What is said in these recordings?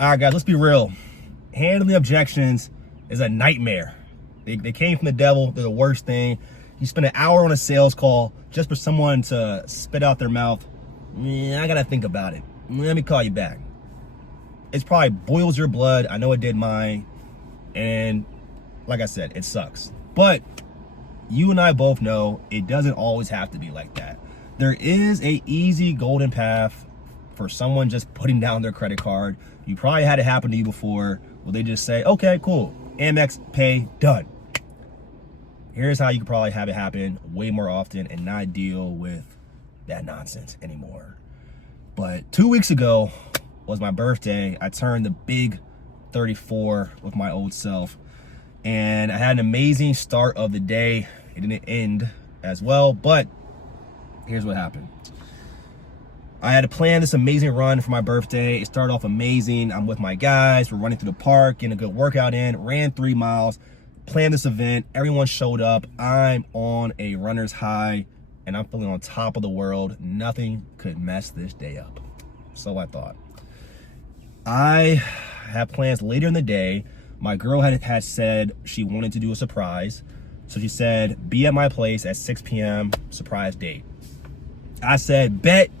All right, guys, let's be real. Handling objections is a nightmare. They came from the devil. They're the worst thing. You spend an hour on a sales call just for someone to spit out their mouth. I gotta think about it. Let me call you back. It's probably boils your blood. I know it did mine. And like I said, it sucks. But you and I both know it doesn't always have to be like that. There is a easy golden path for someone just putting down their credit card. You probably had it happen to you before. Will they just say, okay, cool, Amex pay, done. Here's how you could probably have it happen way more often and not deal with that nonsense anymore. But 2 weeks ago was my birthday. I turned the big 34 with my old self. And I had an amazing start of the day. It didn't end as well, but here's what happened. I had to plan this amazing run for my birthday. It started off amazing. I'm with my guys. We're running through the park, getting a good workout in, ran 3 miles, planned this event. Everyone showed up. I'm on a runner's high, and I'm feeling on top of the world. Nothing could mess this day up. So I thought. I have plans later in the day. My girl had said she wanted to do a surprise. So she said, be at my place at 6 p.m., surprise date. I said, bet.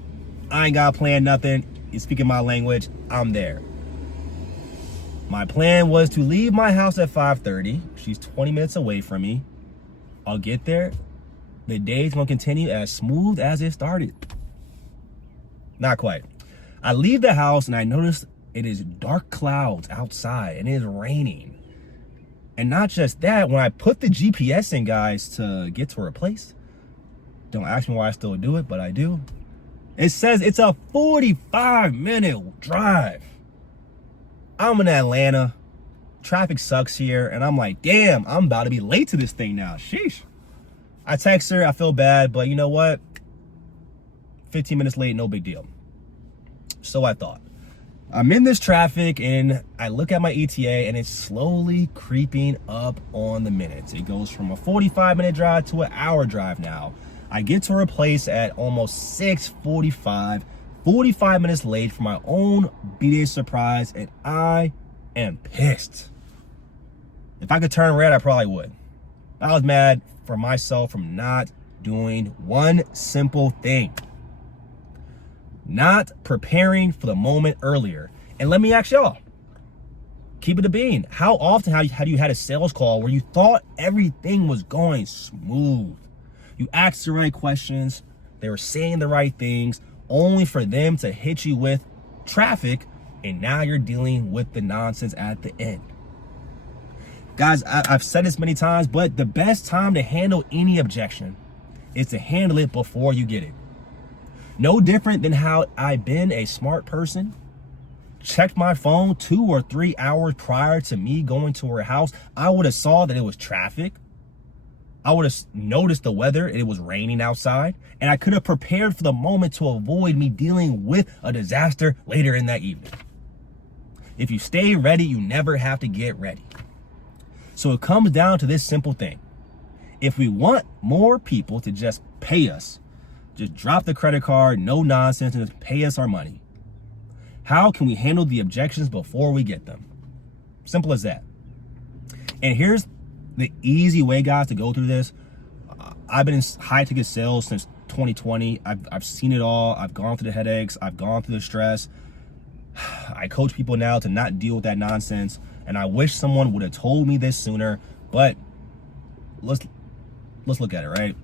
I ain't got to plan nothing. You're speaking my language. I'm there. My plan was to leave my house at 5:30. She's 20 minutes away from me. I'll get there. The day's going to continue as smooth as it started. Not quite. I leave the house and I notice it is dark clouds outside and it is raining. And not just that, when I put the GPS in, guys, to get to her place, don't ask me why I still do it, but I do. It says it's a 45-minute drive. I'm in Atlanta. Traffic sucks here. And I'm like, damn, I'm about to be late to this thing now. Sheesh. I text her. I feel bad. But you know what? 15 minutes late, no big deal. So I thought. I'm in this traffic and I look at my ETA and it's slowly creeping up on the minutes. It goes from a 45-minute drive to an hour drive now. I get to her place at almost 6:45, 45 minutes late for my own B-Day surprise, and I am pissed. If I could turn red, I probably would. I was mad for myself from not doing one simple thing. Not preparing for the moment earlier. And let me ask y'all, keep it a bean. How often have you had a sales call where you thought everything was going smooth? You asked the right questions, they were saying the right things, only for them to hit you with traffic, and now you're dealing with the nonsense at the end. Guys, I've said this many times, but the best time to handle any objection is to handle it before you get it. No different than how I've been a smart person, checked my phone 2 or 3 hours prior to me going to her house. I would have saw that it was traffic. I would have noticed the weather. It was raining outside, and I could have prepared for the moment to avoid me dealing with a disaster later in that evening. If you stay ready, you never have to get ready. So it comes down to this simple thing. If we want more people to just pay us, just drop the credit card, no nonsense, and just pay us our money, how can we handle the objections before we get them? Simple as that. And here's the easy way, guys, to go through this. I've been in high ticket sales since 2020. I've seen it all. I've gone through the headaches. I've gone through the stress. I coach people now to not deal with that nonsense. And I wish someone would have told me this sooner, but let's look at it, right?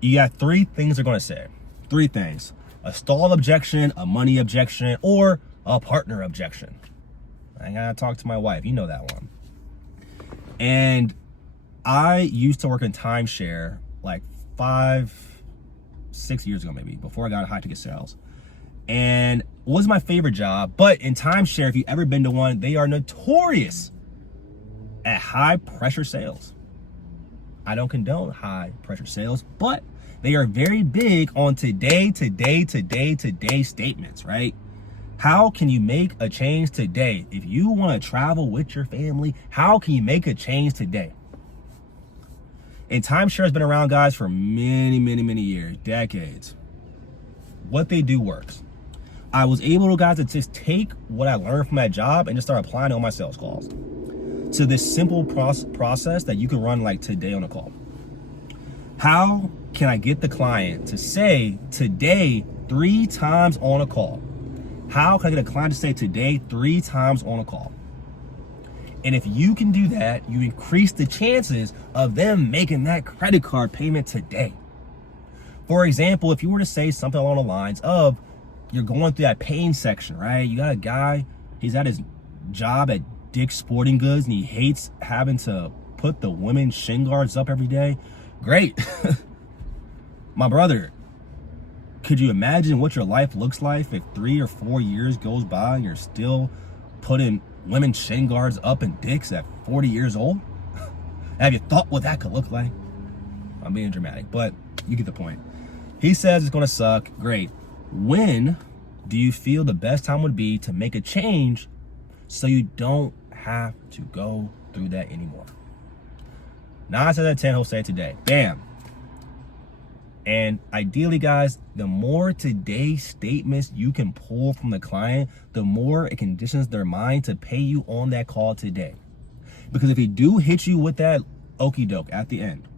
You got 3 things they're going to say. 3 things. A stall objection, a money objection, or a partner objection. I gotta talk to my wife. You know that one. And I used to work in timeshare like 5-6 years ago, maybe, before I got high ticket sales. And it was my favorite job. But in timeshare, if you've ever been to one, they are notorious at high pressure sales. I don't condone high pressure sales, but they are very big on today statements, right? How can you make a change today? If you want to travel with your family, how can you make a change today? And timeshare has been around, guys, for many years, decades. What they do works. I was able, guys, to just take what I learned from that job and just start applying it on my sales calls. To this simple process that you can run like today on a call. How can I get the client to say today 3 times on a call? How can I get a client to say today 3 times on a call? And if you can do that, you increase the chances of them making that credit card payment today. For example, if you were to say something along the lines of, you're going through that pain section, right? You got a guy, he's at his job at Dick's Sporting Goods and he hates having to put the women's shin guards up every day. Great. My brother, could you imagine what your life looks like if 3 or 4 years goes by and you're still putting women's shin guards up in Dick's at 40 years old? Have you thought what that could look like? I'm being dramatic, but you get the point. He says it's gonna suck. Great. When do you feel the best time would be to make a change so you don't have to go through that anymore? 9 out of 10 he'll say today. Bam. And ideally, guys, the more today statements you can pull from the client, the more it conditions their mind to pay you on that call today. Because if he do hit you with that okie doke at the end,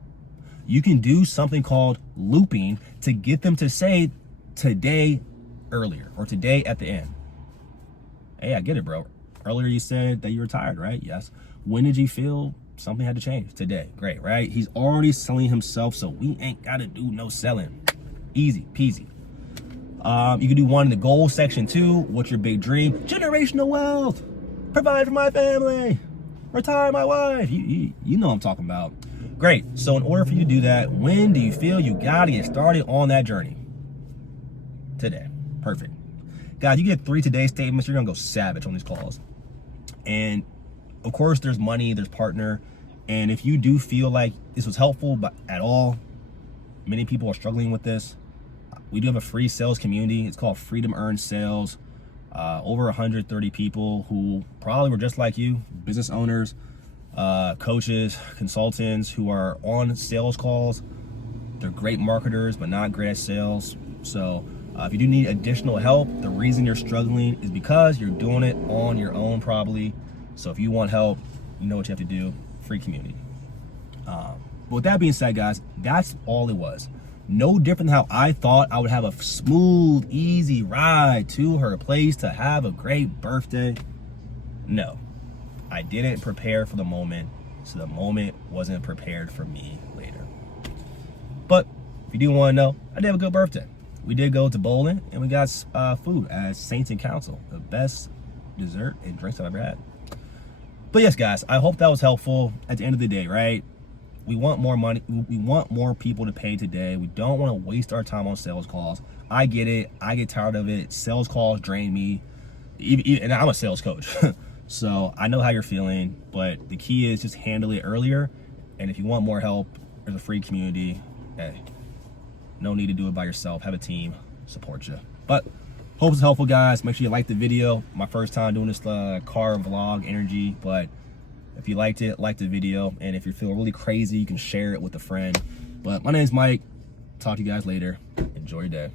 you can do something called looping to get them to say today earlier or today at the end. Hey, I get it, bro. Earlier you said that you were tired, right? Yes. When did you feel something had to change? Today. Great, right? He's already selling himself, so we ain't got to do no selling. Easy peasy. You can do one in the goal section too. What's your big dream? Generational wealth. Provide for my family. Retire my wife. You know what I'm talking about. Great. So in order for you to do that, when do you feel you got to get started on that journey? Today. Perfect. Guys, you get 3 today statements, you're going to go savage on these calls. And of course, there's money, there's partner. And if you do feel like this was helpful, but at all, many people are struggling with this. We do have a free sales community. It's called Freedom Earned Sales. Over 130 people who probably were just like you, business owners, coaches, consultants who are on sales calls. They're great marketers, but not great at sales. So if you do need additional help, the reason you're struggling is because you're doing it on your own probably. So if you want help, you know what you have to do. Free community. But with that being said, guys, that's all it was. No different than how I thought I would have a smooth, easy ride to her place to have a great birthday. No, I didn't prepare for the moment, so the moment wasn't prepared for me later. But if you do want to know, I did have a good birthday. We did go to bowling and we got food at Saints and Council, the best dessert and drinks I've ever had. But yes, guys, I hope that was helpful. At the end of the day, right? We want more money. We want more people to pay today. We don't want to waste our time on sales calls. I get it. I get tired of it. Sales calls drain me. And I'm a sales coach. So I know how you're feeling. But the key is just handle it earlier. And if you want more help, there's a free community. Hey, no need to do it by yourself. Have a team support you. But hope it's helpful, guys. Make sure you like the video. My first time doing this car vlog energy, but if you liked it, like the video. And if you feel really crazy, you can share it with a friend. But my name is Mike. Talk to you guys later. Enjoy your day.